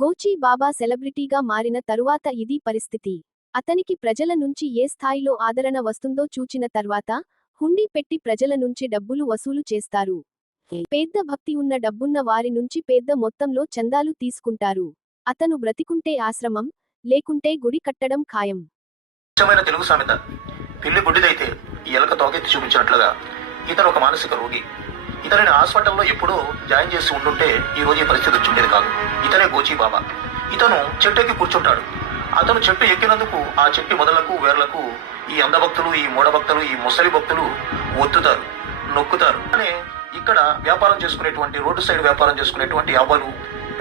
గోచీ బాబా సెలబ్రిటీగా మారిన తరువాత ఇది పరిస్థితి. అతనికి ప్రజల నుంచి ఏ స్థాయిలో ఆదరణ వస్తుందో చూచిన తర్వాత హుండీ పెట్టి ప్రజల నుంచి డబ్బులు వసూలు చేస్తారు. పేద్ద భక్తి ఉన్న డబ్బున్న వారి నుంచి పెద్ద మొత్తంలో చందాలు తీసుకుంటారు. అతను బ్రతికుంటే ఆశ్రమం, లేకుంటే గుడి కట్టడం ఖాయం. తెలుగు సామెత, పిల్లి గుడ్డిదైతే ఎలక తోకెత్తి చూపించినట్లుగా ఇతను ఒక మానసిక రోగి. ఇతనిని హాస్పిటల్లో ఎప్పుడో జాయిన్ చేసి ఉండుంటే ఈ రోజు ఈ పరిస్థితి వచ్చిండేది కాదు. ఇతనే గోచీ బాబా. ఇతను చెట్టు ఎక్కి కూర్చుంటాడు. అతను చెట్టు ఎక్కినందుకు ఆ చెట్టు మొదలకు వేర్లకు ఈ అంధభక్తులు, ఈ మూఢభక్తులు, ఈ ముసలి భక్తులు ఒత్తుతారు, నొక్కుతారు. కానీ ఇక్కడ వ్యాపారం చేసుకునేటువంటి, రోడ్డు సైడ్ వ్యాపారం చేసుకునేటువంటి అవ్వలు,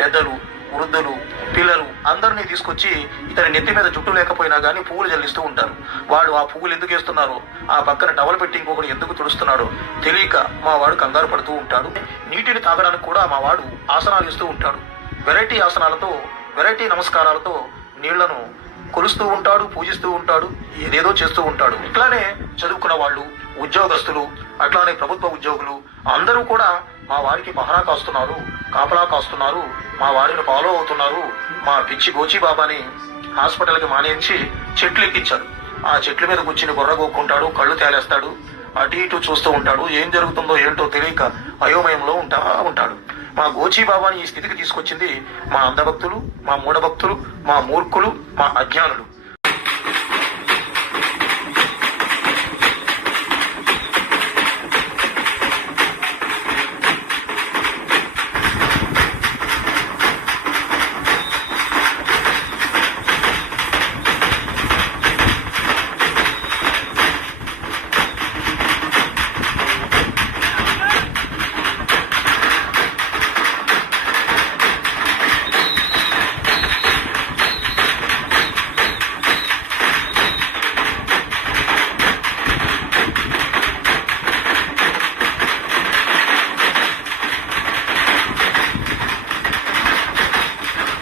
పెద్దలు, వృద్ధులు, పిల్లలు అందరినీ తీసుకొచ్చి ఇతని నెత్తి మీద జుట్టు లేకపోయినా కానీ పువ్వులు జల్లిస్తూ ఉంటారు. వాడు ఆ పువ్వులు ఎందుకు వేస్తున్నారో, ఆ పక్కన టవల్ పెట్టి ఇంకొకటి ఎందుకు తుడుస్తున్నాడో తెలియక మా వాడు కంగారు పడుతూ ఉంటాడు. నీటిని తాగడానికి కూడా మా వాడు ఆసనాలు ఇస్తూ ఉంటాడు. వెరైటీ ఆసనాలతో, వెరైటీ నమస్కారాలతో నీళ్లను కొలుస్తూ ఉంటాడు, పూజిస్తూ ఉంటాడు, ఏదేదో చేస్తూ ఉంటాడు. ఇట్లానే చదువుకున్న వాళ్ళు, ఉద్యోగస్తులు, అట్లానే ప్రభుత్వ ఉద్యోగులు అందరూ కూడా మా వారికి పహరా కాస్తున్నారు, కాపలా కాస్తున్నారు, మా వారిని ఫాలో అవుతున్నారు. మా పిచ్చి గోచీ బాబాని హాస్పిటల్కి మానేయించి చెట్లు ఎక్కించారు. ఆ చెట్ల మీద కూర్చుని బుర్ర గోక్కుంటాడు, కళ్ళు తేలేస్తాడు, అటు ఇటు చూస్తూ ఉంటాడు. ఏం జరుగుతుందో ఏంటో తెలియక అయోమయంలో ఉంటాడు. మా గోచీ బాబాని ఈ స్థితికి తీసుకొచ్చింది మా అంధభక్తులు, మా మూఢభక్తులు, మా మూర్ఖులు, మా అజ్ఞానులు.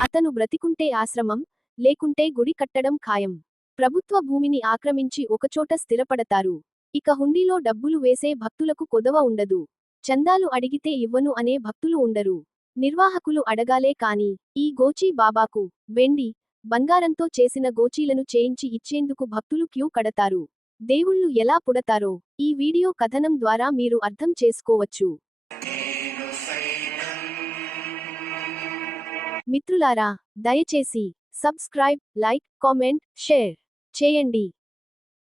అతను బ్రతికుంటే ఆశ్రమం, లేకుంటే గుడి కట్టడం ఖాయం. ప్రభుత్వ భూమిని ఆక్రమించి ఒకచోట స్థిరపడతారు. ఇక హుండీలో డబ్బులు వేసే భక్తులకు కొదవ ఉండదు. చందాలు అడిగితే ఇవ్వను అనే భక్తులు ఉండరు. నిర్వాహకులు అడగాలే కాని ఈ గోచీ బాబాకు వెండి, బంగారంతో చేసిన గోచీలను చేయించి ఇచ్చేందుకు భక్తులు క్యూ కడతారు. దేవుళ్ళు ఎలా పుడతారో ఈ వీడియో కథనం ద్వారా మీరు అర్థం చేసుకోవచ్చు. మిత్రులారా, దయచేసి సబ్స్క్రైబ్, లైక్, కామెంట్, షేర్ చేయండి.